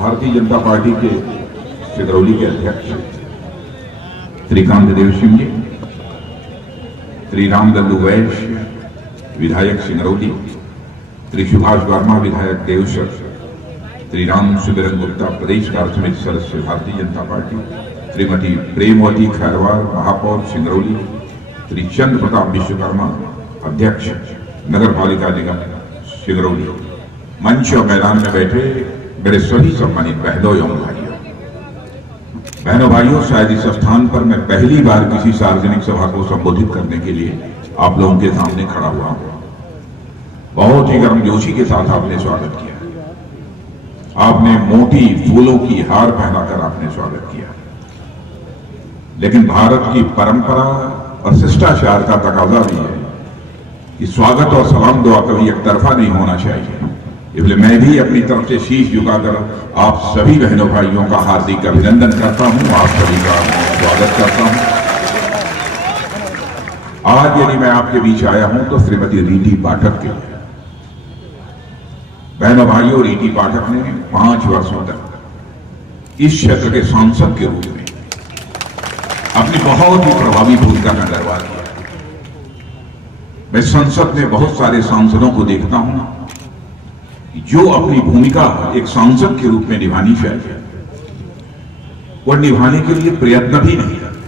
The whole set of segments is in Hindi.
भारतीय जनता पार्टी के सिंगरौली के अध्यक्ष श्री कांतदेव सिंह जी, श्री रामदल्लू वैश्य विधायक सिंगरौली, श्री सुभाष वर्मा विधायक देवसर, श्री राम सुबिरन गुप्ता प्रदेश कार्य समिति सदस्य भारतीय जनता पार्टी, श्रीमती प्रेमवती खैरवार महापौर सिंगरौली, श्री चंद्र प्रताप विश्वकर्मा अध्यक्ष नगर पालिका निगम सिंगरौली, मंच और मैदान में बैठे मेरे सभी सम्मानित बहनों एवं भाइयों, शायद इस स्थान पर मैं पहली बार किसी सार्वजनिक सभा को संबोधित करने के लिए आप लोगों के सामने खड़ा हुआ हूं। बहुत ही गर्मजोशी के साथ आपने स्वागत किया, आपने मोटी फूलों की हार पहनाकर आपने स्वागत किया, लेकिन भारत की परंपरा और शिष्टाचार का तकाजा भी है कि स्वागत और सलाम दुआ कभी एक तरफा नहीं होना चाहिए। इसलिए मैं भी अपनी तरफ से शीश झुकाकर आप सभी बहनों भाइयों का हार्दिक अभिनंदन करता हूं, आप सभी का स्वागत करता हूं। आज यदि मैं आपके बीच आया हूं तो श्रीमती रीति पाठक के लिए। बहनों भाइयों, रीति पाठक ने 5 वर्षों तक इस क्षेत्र के सांसद के रूप में अपनी बहुत ही प्रभावी भूमिका का निर्वाह किया। मैं संसद में बहुत सारे सांसदों को देखता हूं जो अपनी भूमिका एक सांसद के रूप में निभानी चाहिए, वो निभाने के लिए प्रयत्न भी नहीं करते।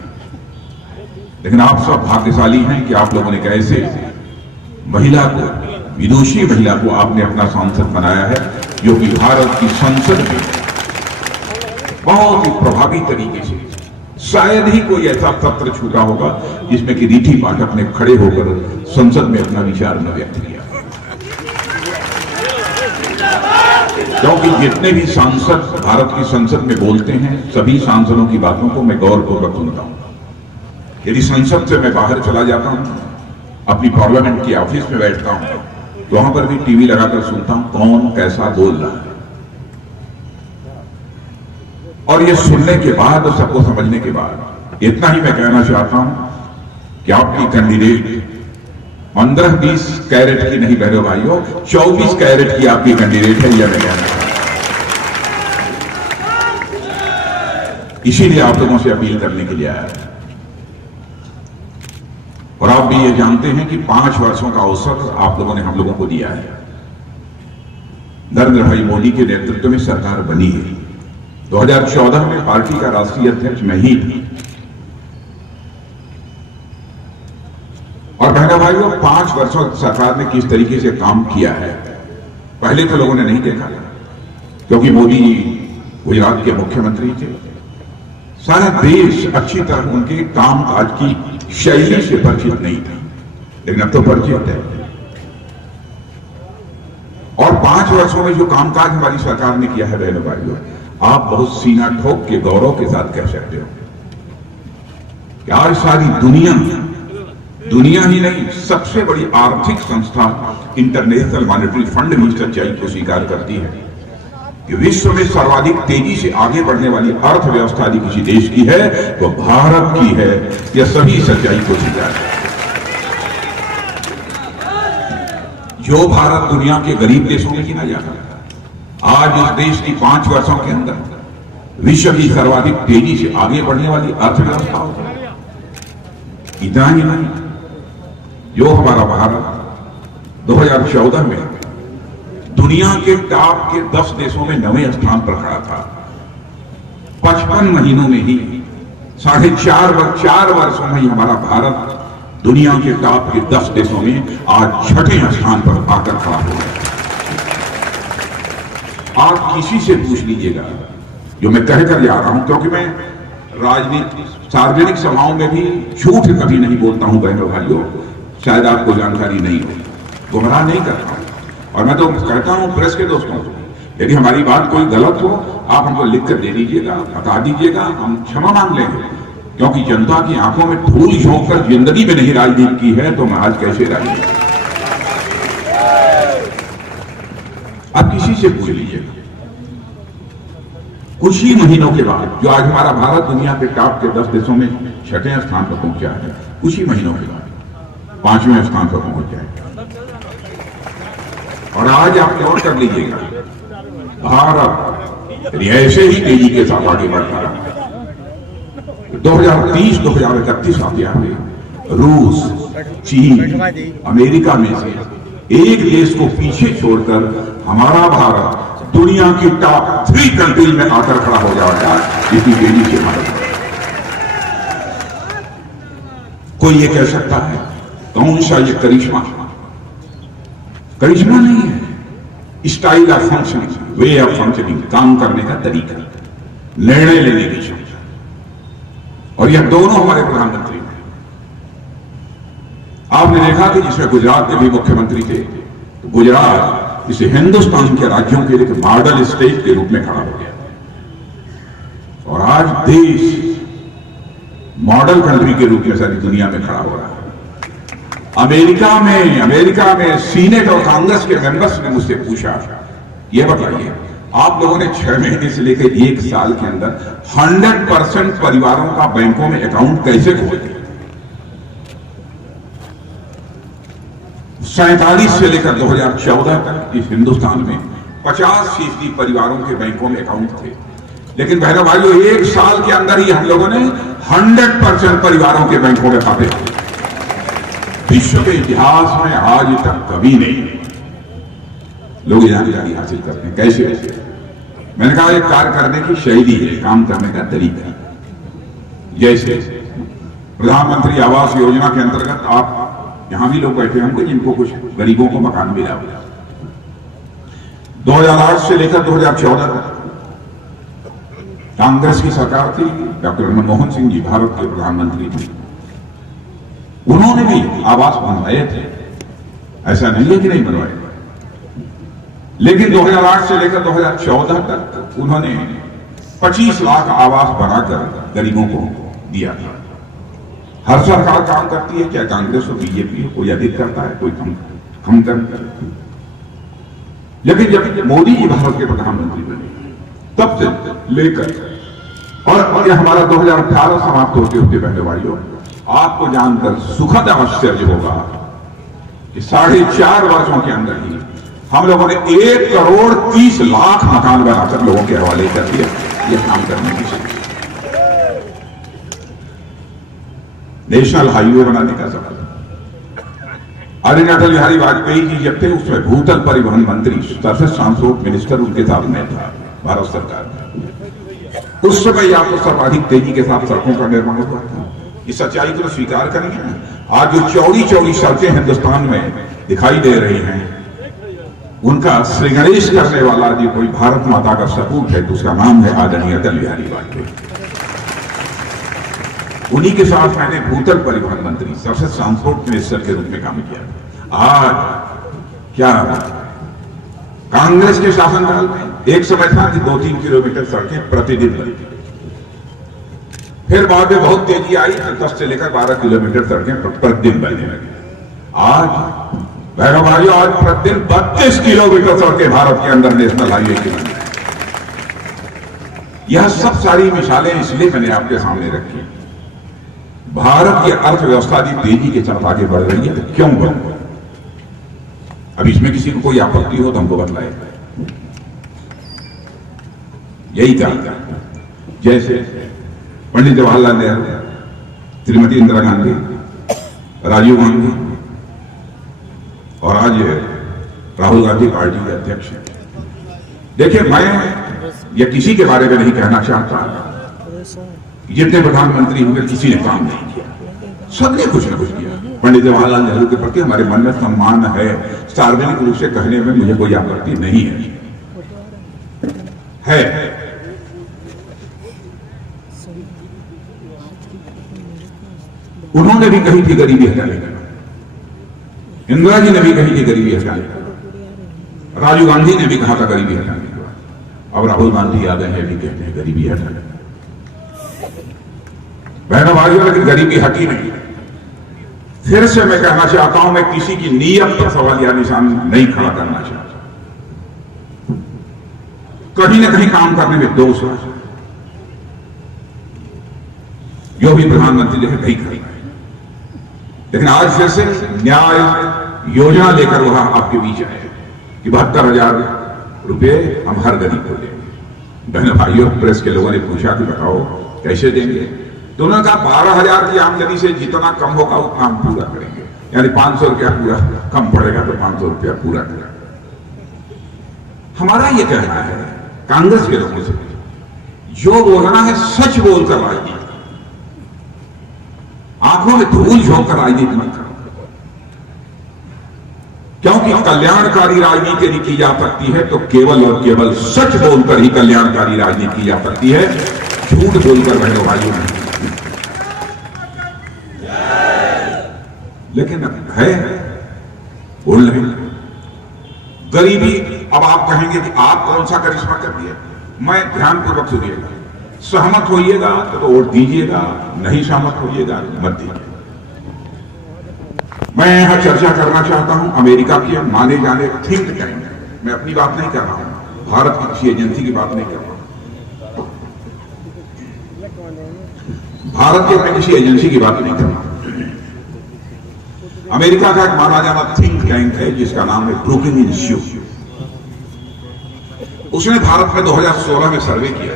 लेकिन आप सब भाग्यशाली हैं कि आप लोगों ने कैसे महिला को, विदुषी महिला को आपने अपना सांसद बनाया है, जो कि भारत की संसद में बहुत ही प्रभावी तरीके से, शायद ही कोई ऐसा सत्र छूटा होगा जिसमें कि रीति पाठक ने खड़े होकर संसद में अपना विचार न व्यक्त किया। क्योंकि जितने भी सांसद भारत की संसद में बोलते हैं, सभी सांसदों की बातों को मैं गौरपूर्वक सुनता हूं। यदि संसद से मैं बाहर चला जाता हूं, अपनी पार्लियामेंट की ऑफिस में बैठता हूं, तो वहां पर भी टीवी लगाकर सुनता हूं कौन कैसा बोल रहा है। और ये सुनने के बाद और सबको समझने के बाद इतना ही मैं कहना चाहता हूं कि आपकी कैंडिडेट 15-20 कैरेट की नहीं बहनों भाइयों, 24 कैरेट की आपकी कैंडिडेट है, यह मैं कहना चाहता हूं। इसीलिए आप लोगों से अपील करने के लिए आया है। और आप भी ये जानते हैं कि 5 वर्षों का अवसर आप लोगों ने हम लोगों को दिया है। नरेंद्र भाई मोदी के नेतृत्व में सरकार बनी है। 2014 में पार्टी का राष्ट्रीय अध्यक्ष मैं ही थी। और बहनों भाइयों, 5 वर्षों सरकार ने किस तरीके से काम किया है, पहले तो लोगों ने नहीं देखा था, क्योंकि मोदी गुजरात के मुख्यमंत्री थे। सारा देश अच्छी तरह उनके कामकाज की शैली से परिचित नहीं था, लेकिन अब तो परिचित है। और 5 वर्षों में जो कामकाज हमारी सरकार ने किया है बहनों भाइयों, आप बहुत सीना ठोक के गौरव के साथ कह सकते हो कि आज सारी दुनिया ही नहीं, सबसे बड़ी आर्थिक संस्था इंटरनेशनल मॉनेटरी फंड भी सच्चाई को स्वीकार करती है कि विश्व में सर्वाधिक तेजी से आगे बढ़ने वाली अर्थव्यवस्था यदि किसी देश की है तो भारत की है। यह सभी सच्चाई को स्वीकार है। जो भारत दुनिया के गरीब देशों में गिना जाता है, आज इस देश की 5 वर्षों के अंदर विश्व की सर्वाधिक तेजी से आगे बढ़ने वाली अर्थव्यवस्था होती है। इतना ही नहीं, जो हमारा भारत 2014 में दुनिया के टॉप के 10 देशों में 9वें स्थान पर खड़ा था, 55 महीनों में ही 4.5 वर्षों में ही हमारा भारत दुनिया के टॉप के 10 देशों में आज 6ठे स्थान पर आकर खड़ा हो गया। आप किसी से पूछ लीजिएगा, जो मैं कहकर जा रहा हूं, क्योंकि मैं राजनीति सार्वजनिक सभाओं में भी झूठ कभी नहीं बोलता हूं बहनों भाइयों, शायद आपको जानकारी नहीं हो, गुमराह नहीं करता हूं। और मैं तो कहता हूं प्रेस के दोस्तों को, यदि हमारी बात कोई गलत हो आप हमको लिख कर दे दीजिएगा, बता दीजिएगा, हम क्षमा मांग लेंगे। क्योंकि जनता की आंखों में धूल झोंक कर जिंदगी में नहीं राजनीति की है तो मैं आज कैसे राजनीति। आप किसी से पूछ लीजिएगा, कुछ ही महीनों के बाद जो आज हमारा भारत दुनिया के टॉप के 10 देशों में 6ठे स्थान पर पहुंचा है, कुछ ही महीनों के बाद 5वें स्थान पर पहुंच जाएगा। और आज आप गौर कर लीजिएगा, भारत यदि ऐसे ही तेजी के साथ आगे बढ़ता रहा 2030-2031 आप यहाँ रूस, चीन, अमेरिका में से एक देश को पीछे छोड़कर हमारा भारत दुनिया की टॉप 3 कंट्री में आकर खड़ा हो जाएगा। इतनी तेजी से भारत, कोई ये कह सकता है कौन सा ये करिश्मा? करिश्मा नहीं है, style of functioning, way of functioning, काम करने का तरीका, निर्णय लेने की क्षमता। और यह दोनों हमारे प्रधानमंत्री हैं। आपने देखा कि जिसमें गुजरात के भी मुख्यमंत्री थे, तो गुजरात इसे हिंदुस्तान के राज्यों के लिए मॉडल स्टेट के रूप में खड़ा हो गया और आज देश मॉडल कंट्री के रूप में सारी दुनिया में खड़ा हो रहा है। अमेरिका में सीनेट और कांग्रेस के मेंबर्स ने मुझसे पूछा, ये बताइए आप लोगों ने 6 महीने से लेकर 1 साल के अंदर 100% परिवारों का बैंकों में अकाउंट कैसे खोल दिया? 47 से लेकर 2014 तक इस हिंदुस्तान में 50% परिवारों के बैंकों में अकाउंट थे, लेकिन बहनों भाइयों 1 साल के अंदर ही हम लोगों ने 100% परिवारों के बैंकों में खाते खोले। विश्व के इतिहास में आज तक कभी नहीं लोग जानकारी हासिल करते हैं। कैसे? मैंने कहा एक कार्य करने की शैली है, काम करने का तरीका। जैसे प्रधानमंत्री आवास योजना के अंतर्गत आप यहां भी लोग बैठे होंगे जिनको कुछ गरीबों को मकान मिला हुआ। 2008 से लेकर 2014 तक कांग्रेस की सरकार थी, डॉक्टर मनमोहन सिंह जी भारत के प्रधानमंत्री थे, उन्होंने भी आवास बनवाए थे, ऐसा नहीं है कि नहीं बनवाए। लेकिन 2008 से लेकर 2014 तक उन्होंने 25 लाख आवास बनाकर गरीबों को दिया था। हर सरकार काम करती है, क्या कांग्रेस और बीजेपी, कोई अधिक करता है, कोई कम करता है। लेकिन जब मोदी जी भारत के प्रधानमंत्री बने तब से लेकर और यह हमारा 2018 समाप्त होते होते बहने भाइयों, आपको जानकर सुखद आश्चर्य होगा कि 4.5 वर्षों के अंदर ही हम लोगों ने 1 करोड़ 30 लाख मकान बनाकर लोगों के हवाले कर दिया। यह काम करने की शक्ति, नेशनल हाईवे बनाने का सफल। अटल बिहारी वाजपेयी जी जब थे उसमें भूतल परिवहन मंत्री, सरफेस ट्रांसपोर्ट मिनिस्टर उनके साथ में था भारत सरकार का। उस समय आपको सर्वाधिक तेजी के साथ सड़कों का निर्माण हुआ था। इस सच्चाई को स्वीकार करेंगे ना। आज जो चौड़ी चौड़ी सड़कें हिंदुस्तान में दिखाई दे रही हैं, उनका श्री गणेश करने वाला जो कोई भारत माता का सपूत है तो उसका नाम है आदरणीय अटल बिहारी वाजपेयी। उन्हीं के साथ मैंने भूतल परिवहन मंत्री, सरफेस ट्रांसपोर्ट मिनिस्टर के रूप में काम किया। आज क्या कांग्रेस के शासनकाल में एक समय था कि 2-3 किलोमीटर सड़कें प्रतिदिन बनती, फिर बाद में बहुत तेजी आई तो 10 से लेकर 12 किलोमीटर सड़कें प्रतिदिन बनने लगी। आज भैरव भाइयों, आज प्रतिदिन 32 किलोमीटर सड़कें भारत के अंदर नेशनल हाईवे की बन रही। यह सब सारी मिसालें इसलिए मैंने आपके सामने रखी। भारत की अर्थव्यवस्था की तेजी के साथ आगे बढ़ रही है, तो क्यों बढ़ रही है? अब इसमें किसी को कोई आपत्ति हो तो हमको बतलाए। यही कहा, जैसे पंडित जवाहरलाल नेहरू, श्रीमती इंदिरा गांधी, राजीव गांधी और आज राहुल गांधी पार्टी के अध्यक्ष हैं। देखिए, मैं यह किसी के बारे में नहीं कहना चाहता, जितने प्रधानमंत्री हुए किसी ने काम नहीं किया, सबने कुछ न कुछ किया। पंडित जवाहरलाल नेहरू के प्रति हमारे मन में सम्मान है, सार्वजनिक रूप से कहने में मुझे कोई आपत्ति नहीं है। उन्होंने भी कही थी गरीबी हटाने का, इंदिरा जी ने भी कही थी गरीबी हटाने का, राजीव गांधी ने भी कहा था गरीबी हटाने का, अब राहुल गांधी आ गए हैं भी कहते हैं गरीबी हटाने का। बहनों भाइयों, लेकिन गरीबी हटी नहीं। फिर से मैं कहना चाहता हूं, मैं किसी की नीयत पर सवाल या निशान नहीं खड़ा करना चाहता। कहीं ना कहीं काम करने में दोष है, जो भी प्रधानमंत्री देखे कहीं कहीं। लेकिन आज फिर से न्याय योजना लेकर वह आपके बीच आए कि 72,000 रुपए हम हर गरीब को देंगे। बहनों भाइयों, प्रेस के लोगों ने पूछा कि बताओ कैसे देंगे, तो उन्होंने कहा 12,000 की आमदनी से जितना कम होगा उतना हम पूरा करेंगे, यानी 500 रुपया पूरा कम पड़ेगा तो 500 रुपया पूरा करेगा। हमारा ये कहना है कांग्रेस के लोगों से, जो बोलना है सच बोलकर राजनीति, आंखों में धूल झोंक कर राजनीति मत करो, क्योंकि कल्याणकारी राजनीति यदि की जा सकती है तो केवल और केवल सच बोलकर ही कल्याणकारी राजनीति की जा सकती है, झूठ बोलकर बहनों भाइयों नहीं। लेकिन है बोल रहे गरीबी। अब आप कहेंगे कि आप कौन सा करिश्मा कर दिया, मैं ध्यानपूर्वक सुनिएगा, सहमत होइएगा तो वोट दीजिएगा, नहीं सहमत होइएगा मत दीजिए। मैं यहां चर्चा करना चाहता हूं अमेरिका के माने जाने थिंक टैंक, मैं अपनी बात नहीं कर रहा हूं, भारत की किसी एजेंसी की बात नहीं कर रहा हूं, भारत के मैं किसी एजेंसी की बात नहीं कर रहा हूं। अमेरिका का एक माना जाना थिंक टैंक है जिसका नाम है ब्रुकिंग इंस्टीट्यूट। उसने भारत में 2016 में सर्वे किया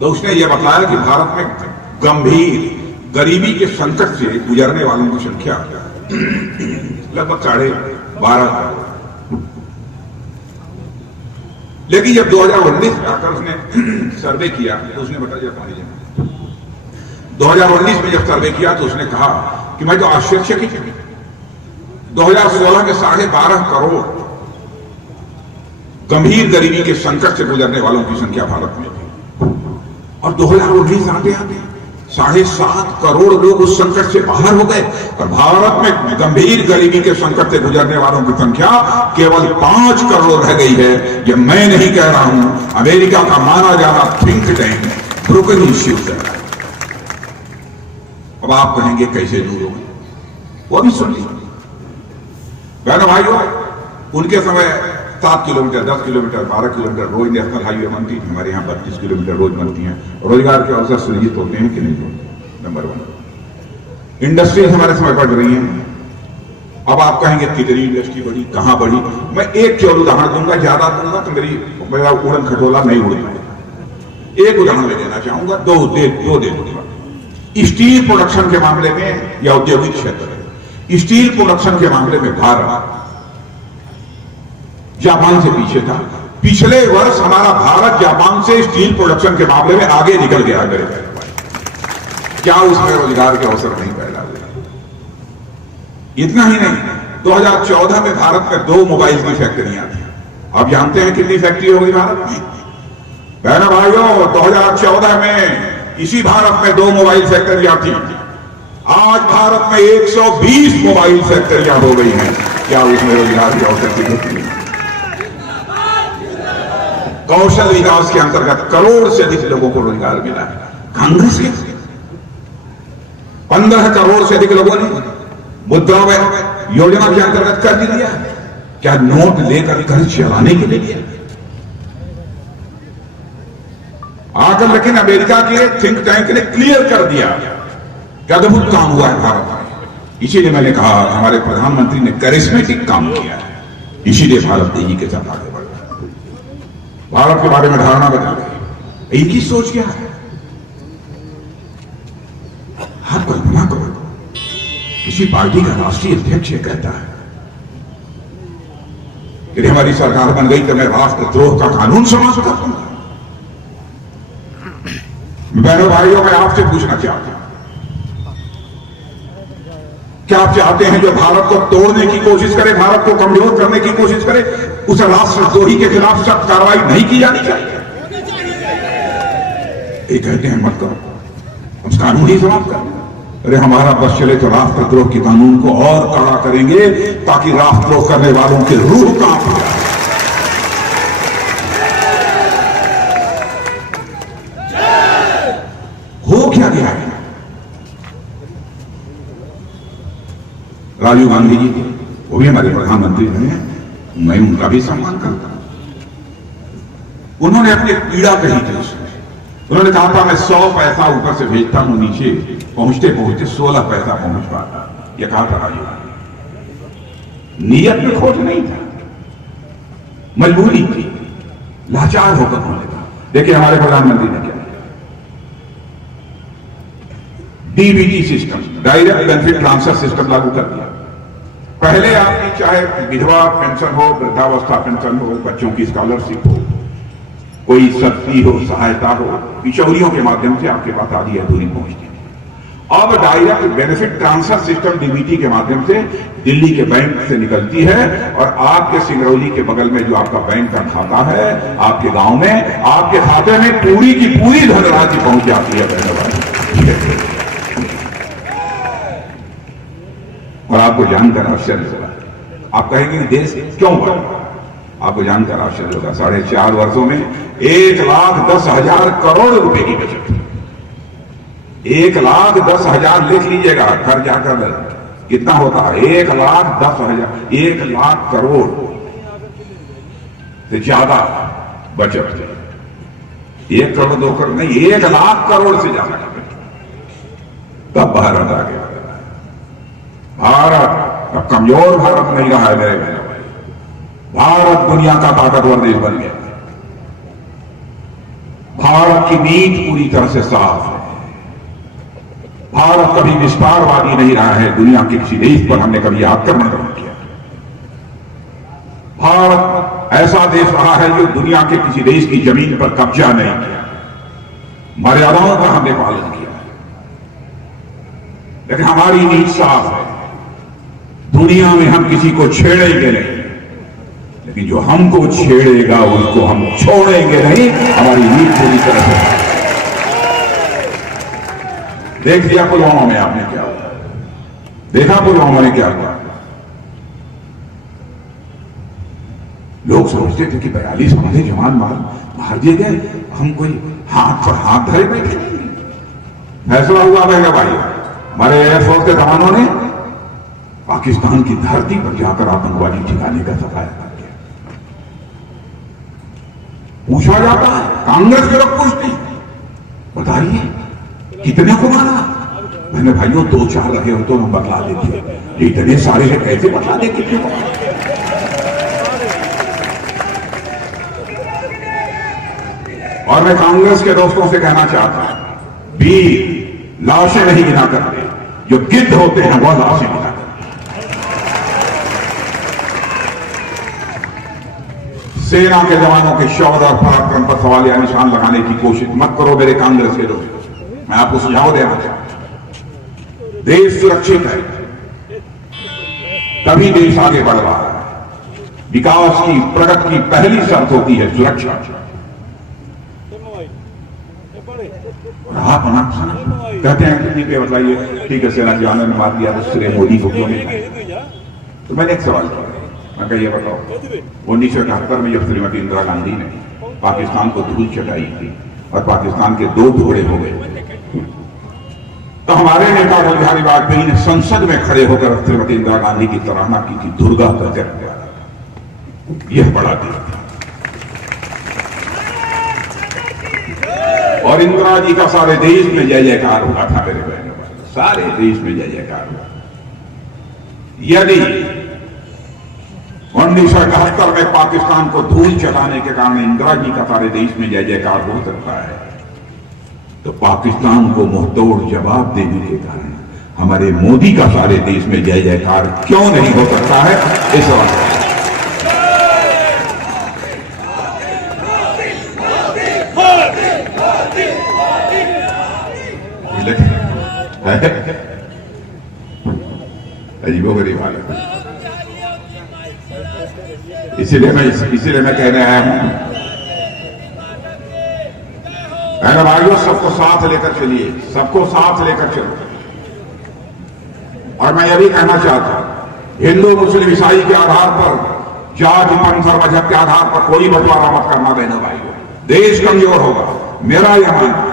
तो उसने यह बताया कि भारत में गंभीर गरीबी के संकट से गुजरने वालों की संख्या लगभग 12.5 करोड़। लेकिन जब 2019 में आकर उसने सर्वे किया तो उसने बताया 2019 में जब सर्वे किया तो उसने कहा कि मैं तो आश्चर्यचकित हूं, 2016 में 12.5 करोड़ गंभीर गरीबी के संकट से गुजरने वालों की संख्या भारत में थी, और 2019 आते आते 7.5 करोड़ लोग उस संकट से बाहर हो गए, और भारत में गंभीर गरीबी के संकट से गुजरने वालों की संख्या केवल 5 करोड़ रह गई है। यह मैं नहीं कह रहा हूं, अमेरिका का माना जाना थिंक टैंक ब्रुकिंग इंस्टीट्यूट कह रहा है। अब आप कहेंगे कैसे दूर होंगे, वो भी सुन लीजिए बहनों भाइयों। उनके समय 7 किलोमीटर, 10 किलोमीटर, 12 किलोमीटर रोज नेशनल हाईवे बनती थी, हमारे यहाँ 32 किलोमीटर रोज बनती हैं। रोजगार के अवसर सृजित होते हैं कि नहीं होते, नंबर 1। इंडस्ट्रीज हमारे समय बढ़ रही हैं। अब आप कहेंगे कितनी इंडस्ट्री बढ़ी, कहां बढ़ी, मैं एक केवल उदाहरण दूंगा, ज्यादा दूंगा तो मेरा उड़न खटोला नहीं उड़ेगा। एक उदाहरण मैं देना चाहूंगा, दो दे दूंगा। स्टील प्रोडक्शन के मामले में या औद्योगिक क्षेत्र में, स्टील प्रोडक्शन के मामले में भारत जापान से पीछे था। पिछले वर्ष हमारा भारत जापान से स्टील प्रोडक्शन के मामले में आगे निकल गया। क्या उसमें रोजगार के अवसर नहीं पैदा हुए? इतना ही नहीं, 2014 में भारत में 2 मोबाइल की फैक्ट्रियां थी। आप जानते हैं कितनी फैक्ट्री हो गई भारत में? बहनों भाइयों, 2014 में इसी भारत में 2 मोबाइल फैक्ट्रियां थी। आज भारत में 120 मोबाइल फैक्ट्रियां हो गई हैं। क्या उसमें रोजगार के अवसर की होती है? कौशल विकास के अंतर्गत करोड़ से अधिक लोगों को रोजगार मिला है। कांग्रेस के 15 करोड़ से अधिक लोगों ने मुद्रा योजना के अंतर्गत कर्ज लिया। क्या नोट लेकर कर्ज चलाने के लिए लिया? आकर लेकिन अमेरिका के थिंक टैंक ने क्लियर कर दिया कि अद्भुत काम हुआ है भारत में। इसीलिए मैंने कहा हमारे प्रधानमंत्री ने करिश्मेटिक काम किया है, इसीलिए भारत तेजी के साथ आगे बढ़ रहा है। भारत के बारे में धारणा बदल गई। इनकी सोच क्या है? आप कल्पना करो, किसी पार्टी का राष्ट्रीय अध्यक्ष ये कहता है कि हमारी सरकार बन गई तो मैं राष्ट्रद्रोह का कानून समाप्त कर दूंगा। बहनों भाइयों, मैं आपसे पूछना चाहता हूं, क्या आप चाहते हैं जो भारत को तोड़ने की कोशिश करे, भारत को कमजोर करने की कोशिश करे, उस राष्ट्रद्रोही के खिलाफ सख्त कार्रवाई नहीं की जानी चाहिए? ये कहते हैं मत करो, उस कानून ही समाप्त कर। अरे हमारा बस चले तो राष्ट्रद्रोह के कानून को और कड़ा करेंगे ताकि राष्ट्रद्रोह करने वालों की रूह कांप जाए। हो क्या गया है? राजीव गांधी जी थे, वो भी हमारे प्रधानमंत्री रहे हैं, मैं उनका भी सम्मान करता हूं। उन्होंने अपनी पीड़ा कही थी उसमें। उन्होंने कहा था मैं 100 पैसा ऊपर से भेजता हूं, नीचे पहुंचते पहुंचते 16 पैसा पहुंच पाता। यह कहा था राजीव गांधी। नियत में खोट नहीं था, मजबूरी थी। लाचार होकर होने का। देखिए हमारे प्रधानमंत्री ने क्या किया, DBT system, direct benefit transfer system लागू कर दिया। पहले आपकी चाहे विधवा पेंशन हो, वृद्धावस्था पेंशन हो, बच्चों की स्कॉलरशिप हो, कोई सब्सिडी हो, सहायता हो, किशोरियों के माध्यम से आपके पास आधी अधूरी पहुंचती थी। अब direct benefit transfer system DBT के माध्यम से दिल्ली के बैंक से निकलती है और आपके सिंगरौली के बगल में जो आपका बैंक का खाता है, आपके गांव में, आपके खाते में पूरी की पूरी धनराशि पहुंच जाती है। धन्यवाद। और आपको जानकर आश्चर्य होगा, आप कहेंगे देश क्यों बढ़ा, आपको जानकर आश्चर्य होगा, 4.5 वर्षों में 1,10,000 करोड़ रुपए की बचत। 1,10,000 लिख लीजिएगा, घर जाकर कितना होता है, 1,10,000, 1 लाख करोड़ से ज्यादा बचत। 1 करोड़ 2 करोड़ नहीं, 1 लाख करोड़ से ज्यादा की बचत। तब भारत आ गया। भारत अब कमजोर भारत नहीं रहा है मेरे बहनों भाई, भारत दुनिया का ताकतवर देश बन गया। भारत की नीति पूरी तरह से साफ है। भारत कभी विस्तारवादी नहीं रहा है, दुनिया के किसी देश पर हमने कभी आक्रमण नहीं किया। भारत ऐसा देश रहा है जो दुनिया के किसी देश की जमीन पर कब्जा नहीं किया, मर्यादाओं का हमने पालन किया। लेकिन हमारी नीति साफ है, दुनिया में हम किसी को छेड़ेंगे नहीं, लेकिन जो हमको छेड़ेगा उसको हम छोड़ेंगे नहीं। हमारी नीति पूरी तरह से देख लिया पुलवामा में आपने क्या हुआ, देखा पुलवामा में क्या हुआ। लोग सोचते थे कि 42 हमारे जवान मार दिए गए, हम कोई हाथ पर हाथ धरे बैठे। फैसला हुआ बहना भाई, हमारे एयरफोर्स के जवानों ने पाकिस्तान की धरती पर जाकर आतंकवादी ठिकाने का सफाया कर दिया। पूछा जाता है, कांग्रेस के लोग पूछते हैं, बताइए कितने को मारा। मैंने भाइयों 2-4 रहे हो तो हम बदला देते, इतने सारे हैं कैसे बदला दे, कितने को। और मैं कांग्रेस के दोस्तों से कहना चाहता हूं, वीर लाशें नहीं गिना करते, जो गिद्ध होते हैं वह लाशें गिना करते। सेना के जवानों के शौर्य और पराक्रम पर सवाल या निशान लगाने की कोशिश मत करो मेरे कांग्रेस के दोस्तों। मैं आपको सुझाव देना चाहता हूं, देश सुरक्षित है तभी देश आगे बढ़ रहा है। विकास की, प्रगति की पहली शर्त होती है सुरक्षा। और आप कहते हैं कितनी पे बताइए, ठीक है सेना जवानों ने मार दिया तो श्री मोदी को क्यों नहीं। तो मैंने एक सवाल किया, मैं कहा ये बताओ, 1971 में जब श्रीमती इंदिरा गांधी ने पाकिस्तान को धूल चटाई थी और पाकिस्तान के 2 टुकड़े हो गए, तो हमारे नेता अटल बिहारी वाजपेयी ने संसद में खड़े होकर श्रीमती इंदिरा गांधी की सराहना की थी, दुर्गा का जन्म। यह बड़ा दिन था और इंदिरा जी का सारे देश में जय जयकार हुआ था मेरे बहनों, सारे देश में जय जयकार हुआ। यदि 1971 में पाकिस्तान को धूल चटाने के कारण इंदिरा जी का सारे देश में जय जयकार हो सकता है, तो पाकिस्तान को मुंहतोड़ जवाब देने के कारण हमारे मोदी का सारे देश में जय जयकार क्यों नहीं हो सकता है, इस सवाल अजीबोगरीब हालत। इसीलिए मैं कहने आया हूं, मेरे भाइयों सबको साथ लेकर चलिए, सबको साथ लेकर चलो। और मैं यह भी कहना चाहता हूं, हिंदू मुस्लिम ईसाई के आधार पर, जाति पंथ और मजहब के आधार पर कोई बंटवारा मत करना बहनों भाइयों, देश कमजोर होगा। मेरा यह मानना है,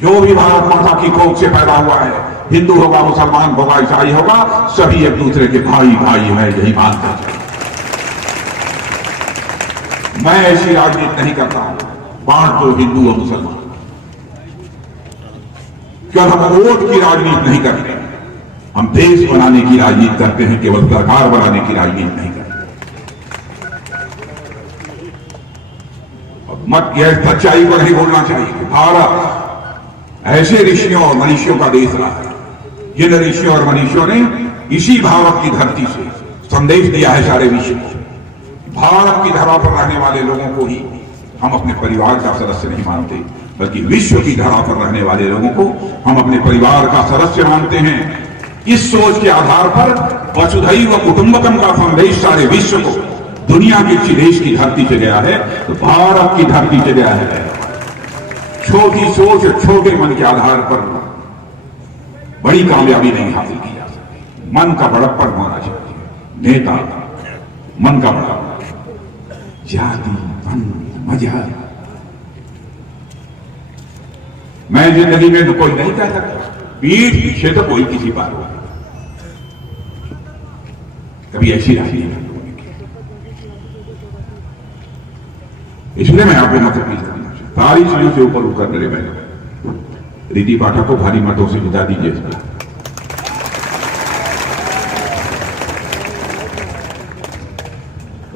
जो भी भारत माता की कोख से पैदा हुआ है, हिंदू होगा, मुसलमान होगा, ईसाई होगा, सभी एक दूसरे के भाई भाई हैं, यही मानते हैं। मैं ऐसी राजनीति नहीं करता हूं, बांट दो हिंदू और मुसलमान, क्यों हम वोट की राजनीति नहीं करते, हम देश बनाने की राजनीति करते हैं, केवल सरकार बनाने की राजनीति नहीं करते। मत यह सच्चाई को नहीं बोलना चाहिए। भारत ऐसे ऋषियों और मनीषियों का देश रहा है जिन ऋषियों और मनीषियों ने इसी भारत की धरती से संदेश दिया है सारे विश्व को। भारत की धरा पर रहने वाले लोगों को ही हम अपने परिवार का सदस्य नहीं मानते, बल्कि विश्व की धरा पर रहने वाले लोगों को हम अपने परिवार का सदस्य मानते हैं। इस सोच के आधार पर वसुधैव कुटुंबकम का संदेश सारे विश्व को दुनिया की किसी देश की धरती से गया है तो भारत की धरती से गया है। छोटी सोच और छोटे मन के आधार पर बड़ी कामयाबी नहीं हासिल की जा सकती। मन का बड़प्पन होना चाहिए। नेता मन का बड़ा, जाति मजहब, मैं जिंदगी में तो कोई नहीं कह सकता, पीठ पीछे तो कोई किसी पार हो, कभी ऐसी राजनीति। इसलिए मैं आपको मत अपील करना चाहिए, सारी चीजों से ऊपर उठकर मेरे बहन रीति पाठक को भारी मतों से जिता दीजिए।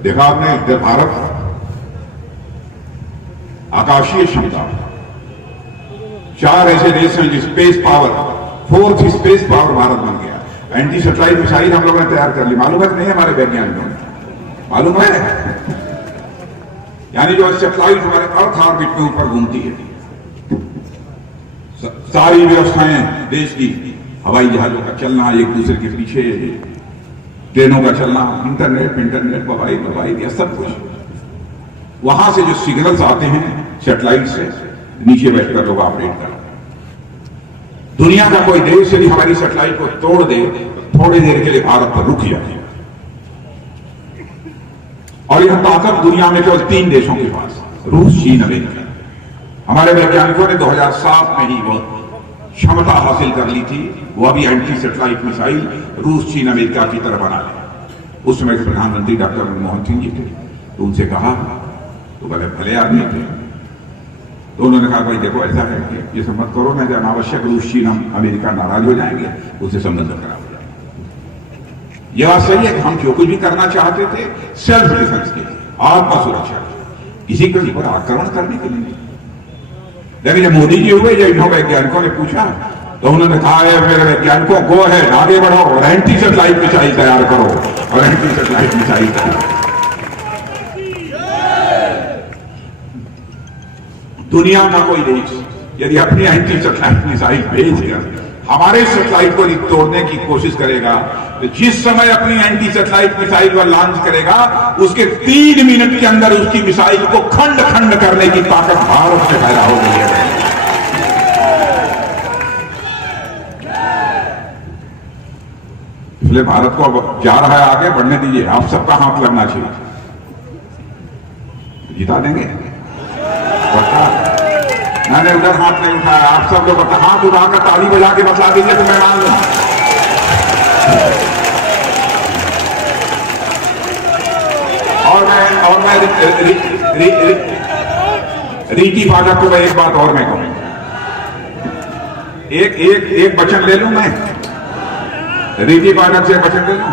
देखा आपने भारत आकाशीय क्षमता, 4 ऐसे देश हैं जो space power, 4th space power Bharat बन गया। एंटी सैटेलाइट मिसाइल हम लोगों ने तैयार कर ली, मालूम है कि नहीं हमारे वैज्ञानिकों ने? मालूम है? यानी जो सैटेलाइट हमारे अर्थ ऑर्बिट के ऊपर घूमती है, सारी व्यवस्थाएं देश की, हवाई जहाजों का चलना एक दूसरे के पीछे, ट्रेनों का चलना, इंटरनेट मोबाइल, यह सब कुछ वहां से जो सिग्नल्स आते हैं सैटेलाइट से, नीचे बैठकर लोग ऑपरेट कर। दुनिया का कोई देश यदि हमारी सैटेलाइट को तोड़ दे तो थोड़ी देर के लिए भारत पर रुक जाती है। और यह ताकत दुनिया में केवल 3 देशों के पास, रूस, चीन, अमेरिका। हमारे वैज्ञानिकों ने 2007 में ही वो क्षमता हासिल कर ली थी, वो अभी एंटी सैटेलाइट मिसाइल रूस, चीन, अमेरिका की तरह बना लिया। उस समय प्रधानमंत्री डॉक्टर मनमोहन सिंह जी थे, तो उनसे कहा, तो भले आदमी थे, तो उन्होंने कहा भाई देखो ऐसा है कि ये सब मत करो, नहीं तो अनावश्यक रूस, चीन, अमेरिका नाराज हो जाएंगे, उससे संबंध खराब हो जाएगा। यह बात सही है कि हम जो कुछ भी करना चाहते थे सेल्फ डिफेंस के लिए, आत्म सुरक्षा, किसी के ऊपर आक्रमण करने के लिए। लेकिन जब मोदी जी हुए, जब इन वैज्ञानिकों ने पूछा तो उन्होंने कहा है मेरे वैज्ञानिकों गो है, आगे बढ़ो और एंटी सैटेलाइट मिसाइल तैयार करो और एंटी सैटेलाइट मिसाइल तैयार। दुनिया का कोई देश यदि अपनी एंटी सैटेलाइट मिसाइल भेजकर हमारे सैटेलाइट को तोड़ने की कोशिश करेगा, तो जिस समय अपनी एंटी सैटेलाइट मिसाइल पर लॉन्च करेगा, उसके 3 मिनट के अंदर उसकी मिसाइल को खंड खंड करने की ताकत भारत में पैदा हो गई है। इसलिए भारत को अब जा रहा है आगे, बढ़ने दीजिए, आप सबका हाथ लगना चाहिए, जिता देंगे। मैंने उधर हाथ नहीं उठाया, आप सब लोग हाथ उठाकर ताली बजा के बता दीजिए तो मैं मान लूं। और मैं रीति पाठक को मैं एक बात और मैं कहूं, एक वचन ले लूं, मैं रीति पाठक से वचन ले लूं।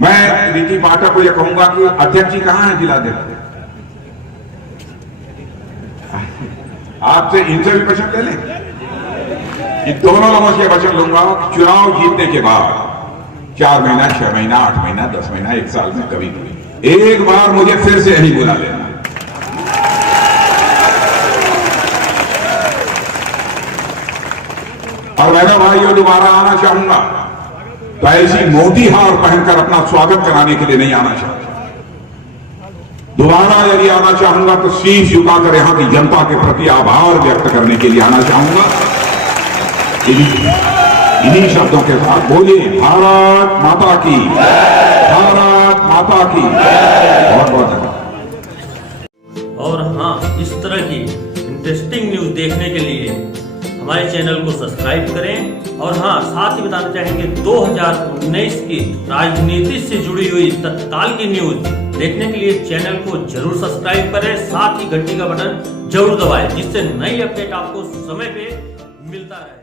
मैं रीति पाठक को यह कहूंगा कि अध्यक्ष जी कहां है, जिलाध्यक्ष, आपसे इनसे भी वचन ले लें। इन दोनों लोगों से वचन लूंगा, चुनाव जीतने के बाद 4 महीना, 6 महीना, 8 महीना, 10 महीना, 1 साल में कभी एक बार मुझे फिर से यही बुला लेना। और मैंने भाइयों दोबारा आना चाहूंगा तो ऐसी मोटी हार पहनकर अपना स्वागत कराने के लिए नहीं आना चाहूंगा। दोबारा यदि आना चाहूंगा तो शीश झुकाकर यहां की जनता के प्रति आभार व्यक्त करने के लिए आना चाहूंगा। इन्हीं शब्दों के साथ बोलिए भारत माता की, भारत माता की। बहुत बहुत धन्यवाद। और हाँ, इस तरह की इंटरेस्टिंग न्यूज देखने के लिए हमारे चैनल को सब्सक्राइब करें। और हाँ, साथ ही बताना चाहेंगे 2019 की राजनीति से जुड़ी हुई तत्काल की न्यूज देखने के लिए चैनल को जरूर सब्सक्राइब करें, साथ ही घंटी का बटन जरूर दबाएं, जिससे नई अपडेट आपको समय पे मिलता रहे।